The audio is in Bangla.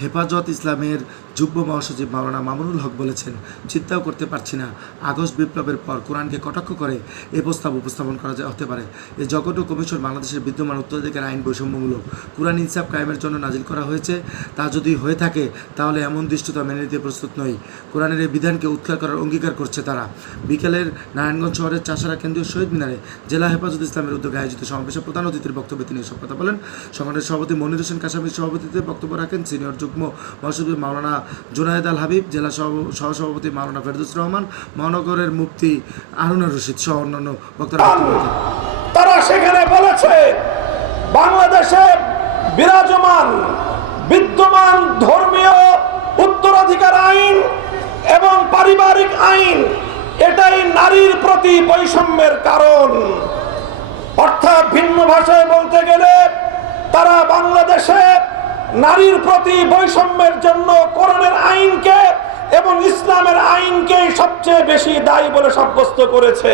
হেফাজত ইসলামের যুগ্ম মহাসচিব মাওলানা মামুনুল হক বলেছেন, চিন্তাও করতে পারছি না আগস্ট বিপ্লবের পর কোরআনকে কটাক্ষ করে এ প্রস্তাব উপস্থাপন করা হতে পারে। এই জঘন্য কমিশন বাংলাদেশের বিদ্যমান উত্তরাধিকার আইন বৈষম্যমূলক, কোরআন ইনসাফ কায়েমের জন্য নাজিল করা হয়েছে। তা যদি হয়ে থাকে তাহলে এমন দৃষ্টতা মেনে নিতে প্রস্তুত নই। কোরআনের এই বিধানকে উৎখাত করার অঙ্গীকার করছে তারা। বিকেলের নারায়ণগঞ্জ শহরের চাষারা কেন্দ্রীয় শহীদ মিনারে জেলা হেফাজত ইসলামের উদ্যোগে আয়োজিত সমাবেশে প্রধান অতিথির বক্তব্যে তিনি এসব কথা বলেন। সংগঠনের সভাপতি মনির হোসেন কাশামির সভাপতিত্বে বক্তব্য রাখেন সিনিয়র যুগ্ম মহাসচিব মাওলানা জুনায়েদ আল হাবিব, জেলা সহসভাপতি মাওলানা ফেরদৌস রহমান, মহানগরের মুফতি হারুনুর রশিদ সহ অন্যান্য বক্তারা বক্তব্য রাখেন। তারা সেখানে বলেছে বাংলাদেশে বিদ্যমান ধর্মীয় উত্তরাধিকার আইন এবং পারিবারিক আইন এটাই নারীর প্রতি বৈষম্যের কারণ। অর্থাৎ ভিন্ন ভাষায় বলতে গেলে তারা বাংলাদেশে নারীর প্রতি বৈষম্যের জন্য কোরআনের আইনকে এবং ইসলামের আইনকে সবচেয়ে বেশি দায়ী বলে সাব্যস্ত করেছে।